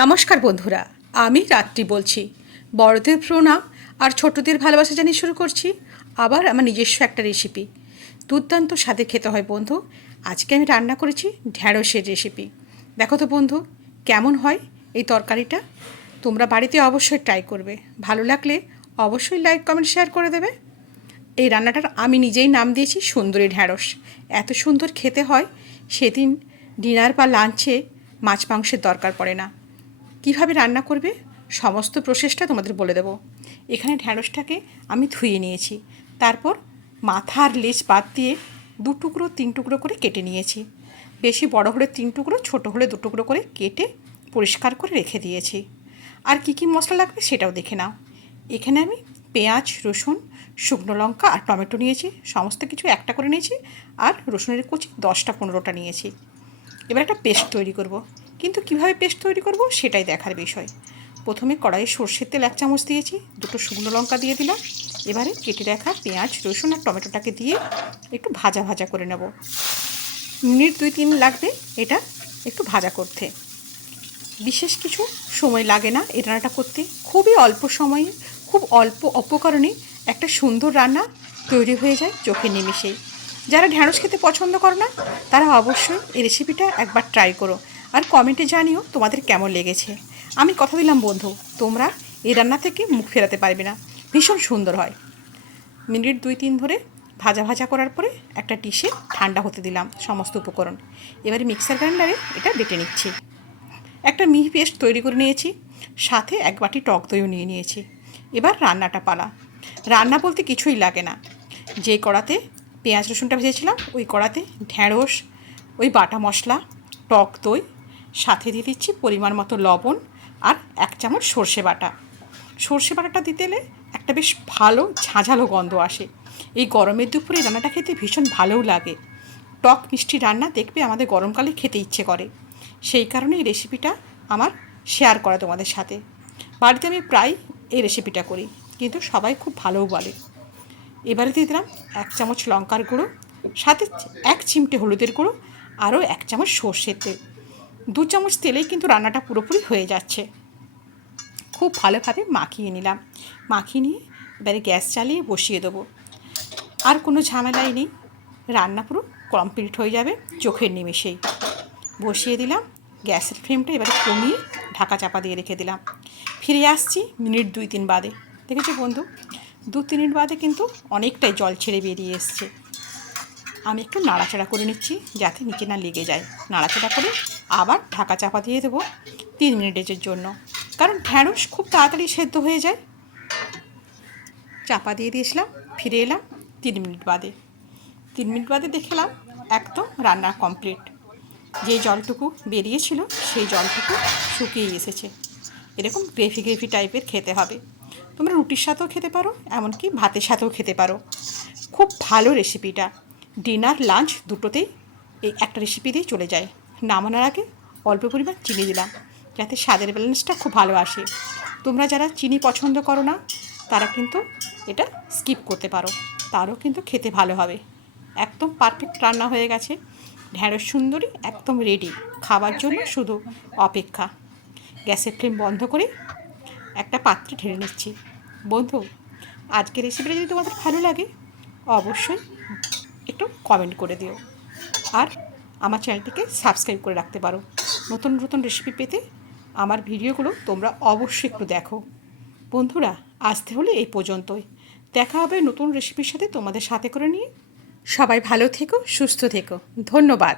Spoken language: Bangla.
নমস্কার বন্ধুরা, আমি রাত্রি বলছি। বড়দের প্রণাম আর ছোটদের ভালোবাসা জানিয়ে শুরু করছি। আবার আমার নিজস্ব একটা রেসিপি দুর্দান্ত স্বাদে খেতে হয় বন্ধু। আজকে আমি রান্না করেছি ঢ্যাঁড়সের রেসিপি দেখো তো বন্ধু, কেমন হয় এই তরকারিটা? তোমরা বাড়িতে অবশ্যই ট্রাই করবে। ভালো লাগলে অবশ্যই লাইক কমেন্ট শেয়ার করে দেবে। এই রান্নাটার আমি নিজেই নাম দিয়েছি সুন্দরী ঢ্যাঁড়স। এত সুন্দর খেতে হয়, সেদিন ডিনার বা লাঞ্চে মাছ মাংসের দরকার পড়ে না। কীভাবে রান্না করবে? সমস্ত প্রসেসটা তোমাদের বলে দেবো। এখানে ঢ্যাঁড়সটাকে আমি ধুয়ে নিয়েছি। তারপর মাথা আর লেজ বাদ দিয়ে দু টুকরো, তিন টুকরো করে কেটে নিয়েছি। বেশি বড় হলে তিন টুকরো, ছোট হলে দু টুকরো করে কেটে পরিষ্কার করে রেখে দিয়েছি। আর কী কী মশলা লাগবে সেটাও দেখে নাও। এখানে আমি পেঁয়াজ, রসুন, শুকনো লঙ্কা আর টমেটো নিয়েছি। সমস্ত কিছু একটা করে নিয়েছি আর রসুনের কুচি দশটা, পনেরোটা নিয়েছি। এবার একটা পেস্ট তৈরি করব। কিন্তু কীভাবে পেস্ট তৈরি করব সেটাই দেখার বিষয়। প্রথমে কড়াইয়ে সর্ষের তেল এক চামচ দিয়েছি, দুটো শুকনো লঙ্কা দিয়ে দিলাম। এবারে কেটে রাখা পেঁয়াজ, রসুন আর টমেটোটাকে দিয়ে একটু ভাজা ভাজা করে নেব। মিনিট দুই তিন লাগবে এটা একটু ভাজা করতে। বিশেষ কিছু সময় লাগে না এই রান্নাটা করতে। খুবই অল্প সময়ে, খুব অল্প উপকরণে একটা সুন্দর রান্না তৈরি হয়ে যায়, চোখে নিমিশেই যারা ঢ্যাঁড়স খেতে পছন্দ করো না, তারা অবশ্যই এই রেসিপিটা একবার ট্রাই করো। আর কমেন্টে জানিও তোমাদের কেমন লেগেছে। আমি কথা দিলাম, বন্ধু, তোমরা এই রান্না থেকে মুখ ফেরাতে পারবে না। ভীষণ সুন্দর হয়। মিনিট দুই তিন ধরে ভাজা ভাজা করার পরে একটা ডিশে ঠান্ডা হতে দিলাম সমস্ত উপকরণ। এবারে মিক্সার গ্রাইন্ডারে এটা বেটে নিচ্ছি। একটা মিহি পেস্ট তৈরি করে নিয়েছি, সাথে এক বাটি টক দইও নিয়ে নিয়েছি। এবার রান্নাটা পালা। রান্না বলতে কিছুই লাগে না। যে কড়াতে পেঁয়াজ রসুনটা ভেজেছিলাম, ওই কড়াতে ঢ্যাঁড়স ওই বাটা মশলা, টক দই, সাথে দিয়ে দিচ্ছি পরিমাণ মতো লবণ আর এক চামচ সর্ষে বাটা। সর্ষে বাটাটা দিতে এলে একটা বেশ ভালো ঝাঁঝালো গন্ধ আসে। এই গরমের দুপুরে রান্নাটা খেতে ভীষণ ভালোও লাগে। টক মিষ্টি রান্না দেখবে আমাদের গরমকালে খেতে ইচ্ছে করে। সেই কারণে এই রেসিপিটা আমার শেয়ার করা তোমাদের সাথে। বাড়িতে আমি প্রায় এই রেসিপিটা করি, কিন্তু সবাই খুব ভালোও বলে। এবারে দিয়ে দিলাম এক চামচ লঙ্কার গুঁড়ো, সাথে এক চিমটে হলুদের গুঁড়ো, আরও এক চামচ সর্ষের তেল। দু চামচ তেলেই কিন্তু রান্নাটা পুরোপুরি হয়ে যাচ্ছে। খুব ভালোভাবে মাখিয়ে নিলাম। মাখিয়ে নিয়ে এবারে গ্যাস চালিয়ে বসিয়ে দেবো। আর কোনো ঝামেলাই নেই। রান্না পুরো কমপ্লিট হয়ে যাবে চোখের নিমেষেই। বসিয়ে দিলাম। গ্যাসের ফ্লেমটা এবারে কমিয়ে ঢাকা চাপা দিয়ে রেখে দিলাম। ফিরে আসছি মিনিট দুই তিন বাদে। দেখেছ বন্ধু? দু তিন মিনিট বাদে কিন্তু অনেকটাই জল ছেড়ে বেরিয়ে এসছে। আমি একটু নাড়াচাড়া করে নিচ্ছি যাতে নিচে না লেগে যায়। নাড়াচাড়া করে আবার ঢাকা চাপা দিয়ে দেবো তিন মিনিটের জন্য। কারণ ঢ্যাঁড়স খুব তাড়াতাড়ি সেদ্ধ হয়ে যায়। চাপা দিয়ে দিয়েছিলাম, ফিরে এলাম তিন মিনিট বাদে। তিন মিনিট বাদে দেখলাম একদম রান্না কমপ্লিট। যে জলটুকু বেরিয়েছিল সেই জলটুকু শুকিয়ে এসেছে। এরকম গ্রেভি গ্রেভি টাইপের খেতে হবে। তোমরা রুটির সাথেও খেতে পারো, এমনকি ভাতের সাথেও খেতে পারো। খুব ভালো রেসিপিটা। ডিনার, লাঞ্চ দুটোতেই এই একটা রেসিপি দিয়ে চলে যায়। নামানোর আগে অল্প পরিমাণ চিনি দিলাম, যাতে স্বাদের ব্যালেন্সটা খুব ভালো আসে। তোমরা যারা চিনি পছন্দ করো না, তারা কিন্তু এটা স্কিপ করতে পারো। তারও কিন্তু খেতে ভালো হবে। একদম পারফেক্ট রান্না হয়ে গেছে। ঢ্যাঁড়স সুন্দরী, একদম রেডি খাবার জন্য শুধু অপেক্ষা। গ্যাসের ফ্লেম বন্ধ করে একটা পাত্রে ঢেলে নিচ্ছি। বন্ধু, আজকের রেসিপিটা যদি তোমাদের ভালো লাগে, অবশ্যই একটু কমেন্ট করে দিও। আর আমার চ্যানেলটিকে সাবস্ক্রাইব করে রাখতে পারো। নতুন নতুন রেসিপি পেতে আমার ভিডিওগুলো তোমরা অবশ্যই একটু দেখো। বন্ধুরা আসতে হলে এই পর্যন্তই। দেখা হবে নতুন রেসিপির সাথে তোমাদের সাথে করে নিয়ে। সবাই ভালো থেকো, সুস্থ থেকো। ধন্যবাদ।